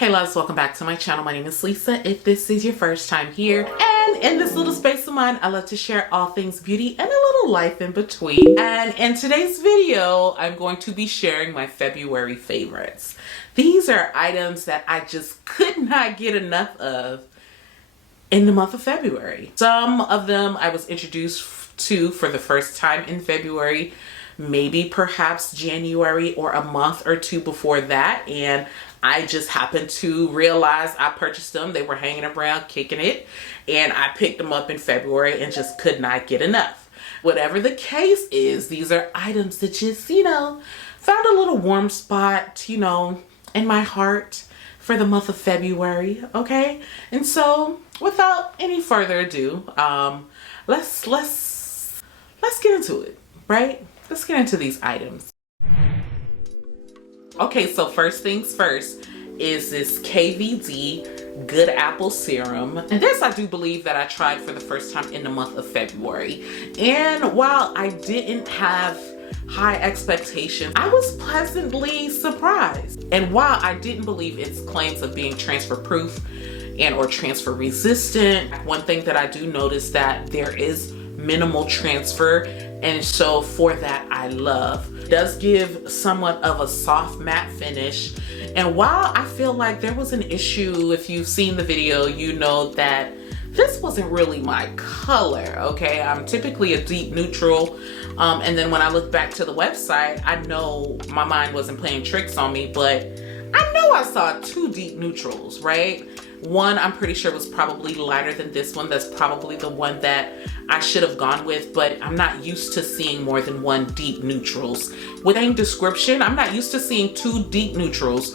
Hey loves, welcome back to my channel. My name is Lisa. If this is your first time here, and in this little space of mine, I love to share all things beauty and a little life in between. And in today's video, I'm going to be sharing my February favorites. These are items that I just could not get enough of in the month of February. Some of them I was introduced to for the first time in February, maybe perhaps January or a month or two before that, and I just happened to realize I purchased them. They were hanging around kicking it, and I picked them up in February and just could not get enough. Whatever the case is, these are items that just, found a little warm spot, in my heart for the month of February, okay? And so without any further ado, let's get into it, right? Let's get into these items. Okay, so first things first is this KVD Good Apple Serum. And this I do believe that I tried for the first time in the month of February. And while I didn't have high expectations, I was pleasantly surprised. And while I didn't believe its claims of being transfer proof and or transfer resistant, one thing that I do notice that there is minimal transfer, and so for that I love. It does give somewhat of a soft matte finish, and while I feel like there was an issue, if you've seen the video, you know that this wasn't really my color, okay? I'm typically a deep neutral, and then when I look back to the website, I know my mind wasn't playing tricks on me, but I know I saw two deep neutrals, right? One I'm pretty sure was probably lighter than this one. That's probably the one that I should have gone with, but I'm not used to seeing more than one deep neutrals. With a description, I'm not used to seeing two deep neutrals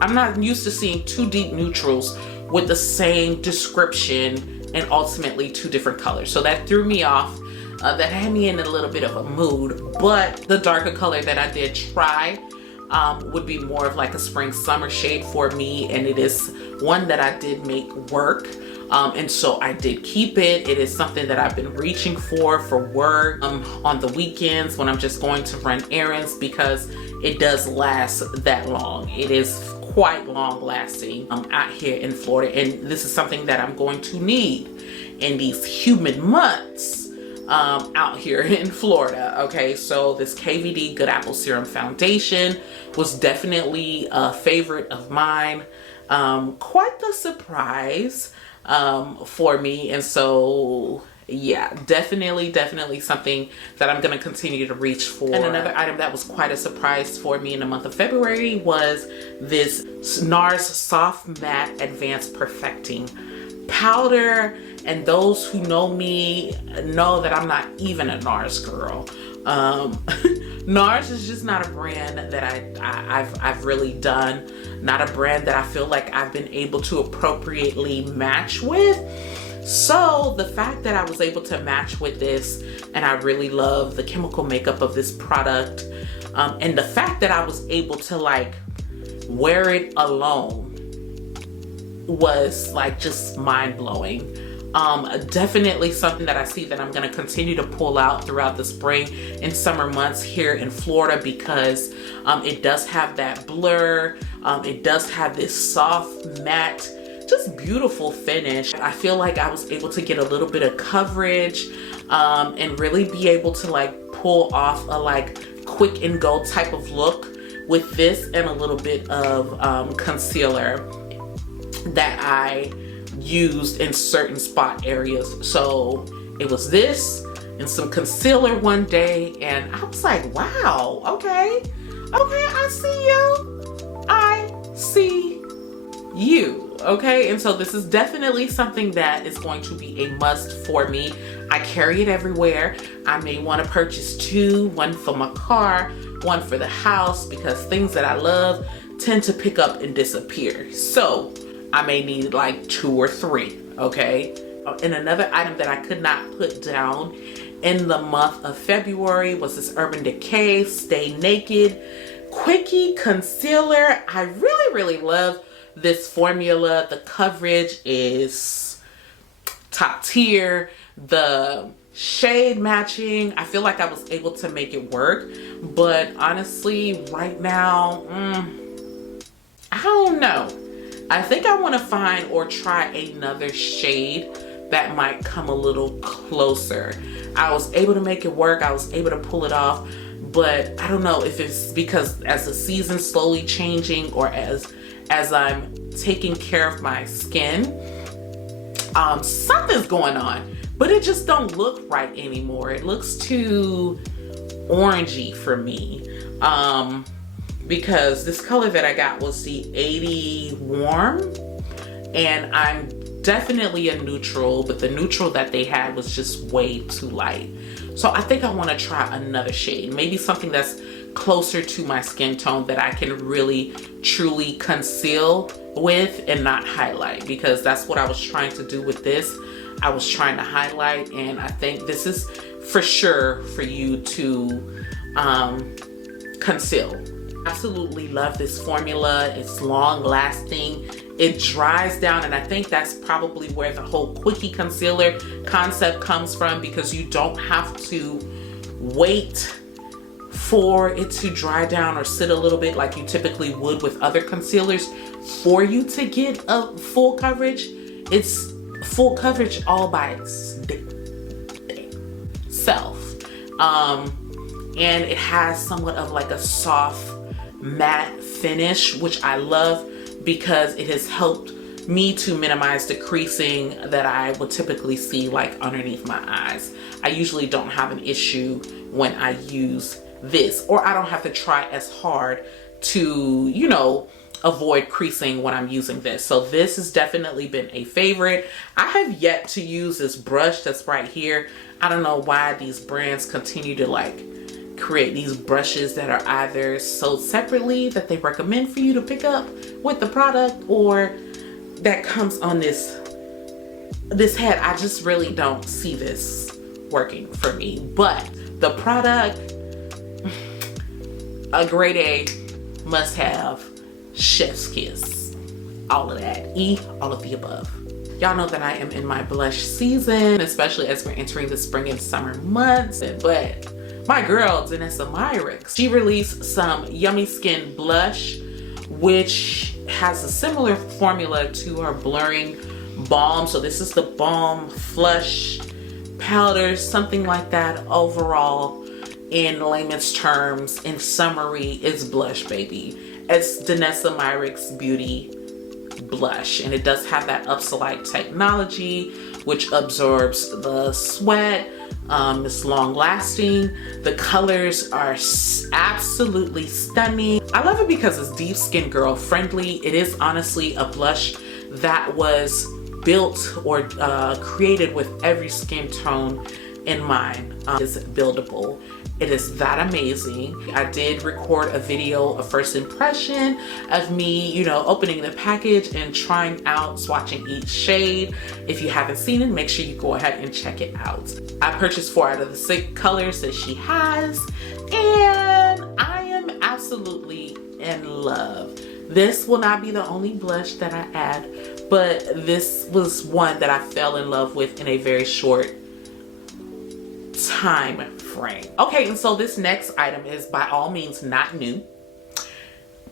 I'm not used to seeing two deep neutrals with the same description and ultimately two different colors. So that threw me off. That had me in a little bit of a mood, but the darker color that I did try would be more of like a spring summer shade for me, and it is one that I did make work, and so I did keep it. It is something that I've been reaching for work on the weekends when I'm just going to run errands, because it does last that long. It is quite long lasting out here in Florida, and this is something that I'm going to need in these humid months out here in Florida. Okay, so this KVD Good Apple Serum Foundation was definitely a favorite of mine. Quite the surprise for me, and so yeah, definitely something that I'm gonna continue to reach for. And another item that was quite a surprise for me in the month of February was this Nars Soft Matte Advanced Perfecting Powder. And those who know me know that I'm not even a Nars girl. Nars is just not a brand that I've really done. Not a brand that I feel like I've been able to appropriately match with. So the fact that I was able to match with this, and I really love the chemical makeup of this product, and the fact that I was able to like wear it alone was like just mind-blowing. Definitely something that I see that I'm going to continue to pull out throughout the spring and summer months here in Florida, because it does have that blur. It does have this soft matte, just beautiful finish. I feel like I was able to get a little bit of coverage and really be able to like pull off a like quick and go type of look with this, and a little bit of concealer that I used in certain spot areas. So it was this and some concealer one day, and I was like, wow, okay, I see you, okay? And so this is definitely something that is going to be a must for me. I carry it everywhere. I may want to purchase two, one for my car, one for the house, because things that I love tend to pick up and disappear. So I may need like two or three, okay? And another item that I could not put down in the month of February was this Urban Decay Stay Naked Quickie Concealer. I really love this formula. The coverage is top tier. The shade matching. I feel like I was able to make it work, but honestly, right now, I don't know. I think I want to find or try another shade that might come a little closer. I was able to make it work. I was able to pull it off, but I don't know if it's because as the season's slowly changing or as I'm taking care of my skin, something's going on, but it just don't look right anymore. It looks too orangey for me. Because this color that I got was the 80 warm, and I'm definitely a neutral, but the neutral that they had was just way too light. So I think I want to try another shade, maybe something that's closer to my skin tone that I can really truly conceal with and not highlight, because that's what I was trying to do with this. I was trying to highlight, and I think this is for sure for you to conceal. Absolutely love this formula. It's long lasting. It dries down, and I think that's probably where the whole quickie concealer concept comes from, because you don't have to wait for it to dry down or sit a little bit like you typically would with other concealers for you to get a full coverage. It's full coverage all by itself. And it has somewhat of like a soft matte finish, which I love because it has helped me to minimize the creasing that I would typically see like underneath my eyes. I usually don't have an issue when I use this, or I don't have to try as hard to, you know, avoid creasing when I'm using this. So this has definitely been a favorite. I have yet to use this brush that's right here. I don't know why these brands continue to like create these brushes that are either sold separately that they recommend for you to pick up with the product, or that comes on this head. I just really don't see this working for me. But the product, a grade A, must have, chef's kiss, all of that, all of the above. Y'all know that I am in my blush season, especially as we're entering the spring and summer months. But my girl, Decay, she released some Yummy Skin blush, which has a similar formula to her blurring balm. So this is the balm flush powder, something like that. Overall, in layman's terms, in summary, it's blush, baby. It's Decay Beauty blush, and it does have that Upsolite technology, which absorbs the sweat. It's long lasting. The colors are absolutely stunning. I love it because it's deep skin girl friendly. It is honestly a blush that was built or created with every skin tone in mind. It's buildable. It is that amazing. I did record a video, a first impression of me, you know, opening the package and trying out, swatching each shade. If you haven't seen it, make sure you go ahead and check it out. I purchased 4 out of the 6 colors that she has, and I am absolutely in love. This will not be the only blush that I add, but this was one that I fell in love with in a very short time frame. Okay, and so this next item is by all means not new,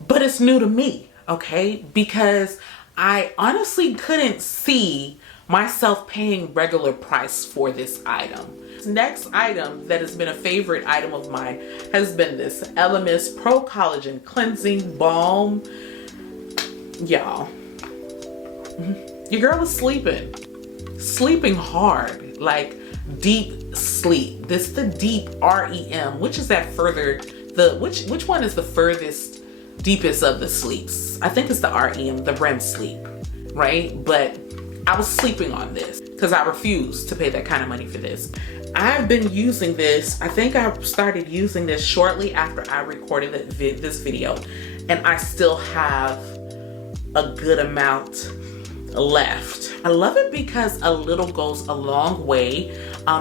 but it's new to me, okay? Because I honestly couldn't see myself paying regular price for this item. This next item that has been a favorite item of mine has been this Elemis Pro Collagen Cleansing Balm. Y'all, your girl is sleeping hard, like deep sleep. This is the deep REM, which is that further, which one is the furthest, deepest of the sleeps? I think it's the REM, the REM sleep, right? But I was sleeping on this because I refused to pay that kind of money for this. I've been using this. I think I started using this shortly after I recorded this video, and I still have a good amount left. I love it because a little goes a long way.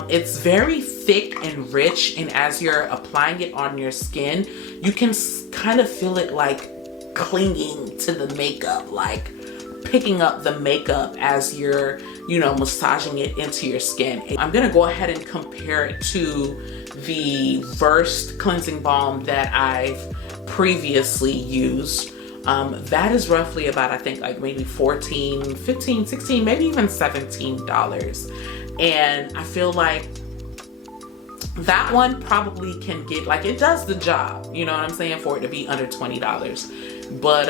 It's very thick and rich, and as you're applying it on your skin, you can kind of feel it like clinging to the makeup, like picking up the makeup as you're you know, massaging it into your skin. I'm gonna go ahead and compare it to the Versed cleansing balm that I've previously used. That is roughly about, I think, like maybe $14, $15, $16, maybe even $17. And I feel like that one probably can get, like, it does the job, you know what I'm saying, for it to be under $20. But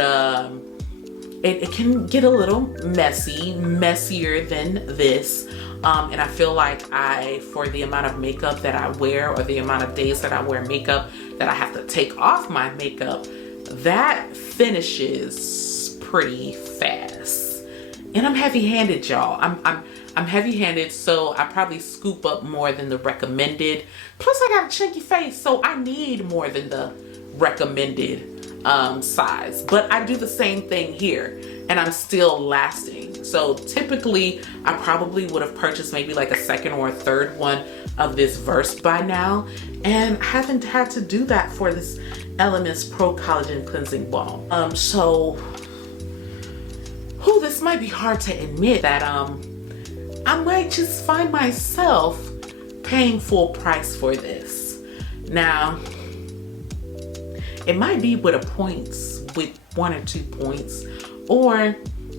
it can get a little messier than this. And I feel like for the amount of makeup that I wear, or the amount of days that I wear makeup, that I have to take off my makeup, that finishes pretty fast. And I'm heavy-handed, y'all. I'm heavy-handed, so I probably scoop up more than the recommended. Plus, I got a chunky face, so I need more than the recommended size. But I do the same thing here, and I'm still lasting. So typically, I probably would have purchased maybe like a second or a third one of this Versed by now, and I haven't had to do that for this Elements Pro Collagen Cleansing Balm. This might be hard to admit that I might just find myself paying full price for this. Now, it might be with with 1 or 2 points, or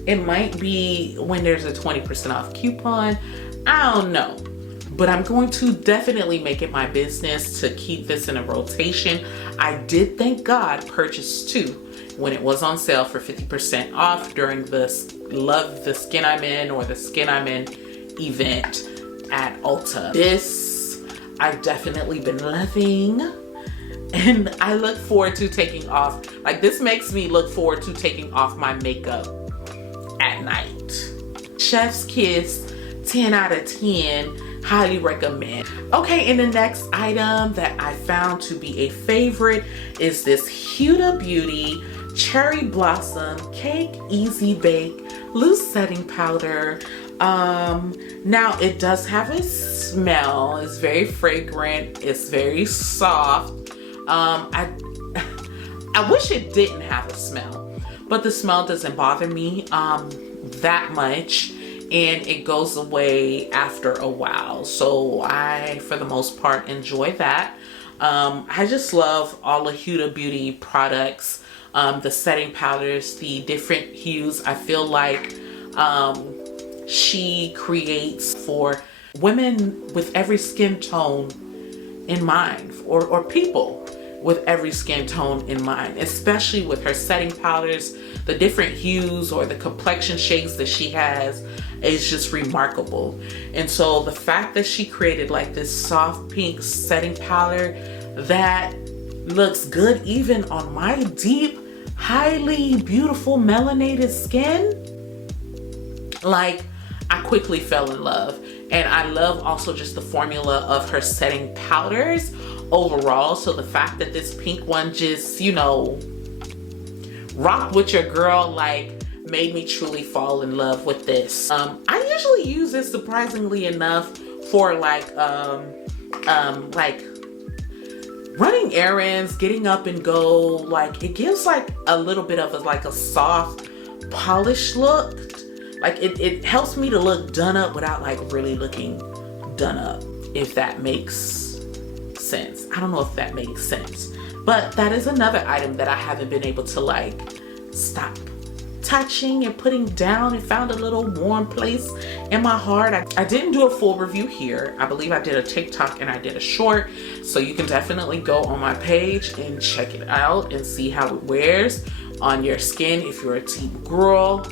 it might be when there's a 20% off coupon. I don't know. But I'm going to definitely make it my business to keep this in a rotation. I did, thank God, purchase 2 when it was on sale for 50% off during the Love the Skin I'm In, or the Skin I'm In event at Ulta. This I've definitely been loving, and I look forward to taking off. Like, this makes me look forward to taking off my makeup at night. Chef's kiss, 10 out of 10, highly recommend. Okay, and the next item that I found to be a favorite is this Huda Beauty Cherry Blossom Cake Easy Bake Loose Setting Powder. Now it does have a smell. It's very fragrant. It's very soft. I wish it didn't have a smell, but the smell doesn't bother me that much, and it goes away after a while. So I, for the most part, enjoy that. I just love all of Huda Beauty products. The setting powders, the different hues. I feel like she creates for women with every skin tone in mind, or people with every skin tone in mind, especially with her setting powders. The different hues or the complexion shades that she has is just remarkable. And so the fact that she created like this soft pink setting powder that looks good even on my deep, highly beautiful melanated skin, like, I quickly fell in love. And I love also just the formula of her setting powders overall. So the fact that this pink one just, you know, rocked with your girl, like, made me truly fall in love with this. I usually use this, surprisingly enough, for like running errands, getting up and go. Like, it gives like a little bit of a soft, polished look. Like, it helps me to look done up without like really looking done up, if that makes sense. I don't know if that makes sense, but that is another item that I haven't been able to like stop touching and putting down. It found a little warm place in my heart. I didn't do a full review here. I believe I did a TikTok and I did a short, so you can definitely go on my page and check it out and see how it wears on your skin if you're a team girl.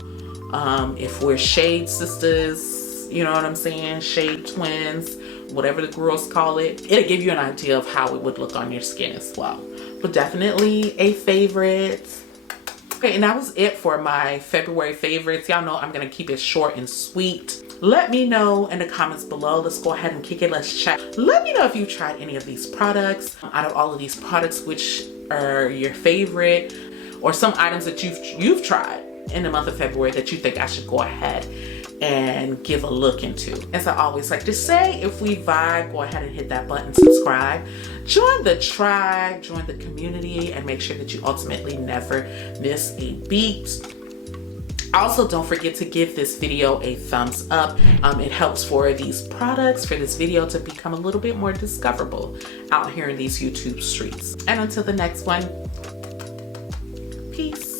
If we're shade sisters, you know what I'm saying, shade twins, whatever the girls call it, it'll give you an idea of how it would look on your skin as well. But definitely a favorite. Okay, and that was it for my February favorites. Y'all know I'm gonna keep it short and sweet. Let me know in the comments below. Let's go ahead and kick it. Let's chat. Let me know if you've tried any of these products. Out of all of these products, which are your favorite, or some items that you've tried in the month of February that you think I should go ahead and give a look into. As I always like to say, if we vibe, go ahead and hit that button, subscribe, join the tribe, join the community, and make sure that you ultimately never miss a beat. Also, don't forget to give this video a thumbs up. It helps for these products, for this video to become a little bit more discoverable out here in these YouTube streets. And until the next one, peace.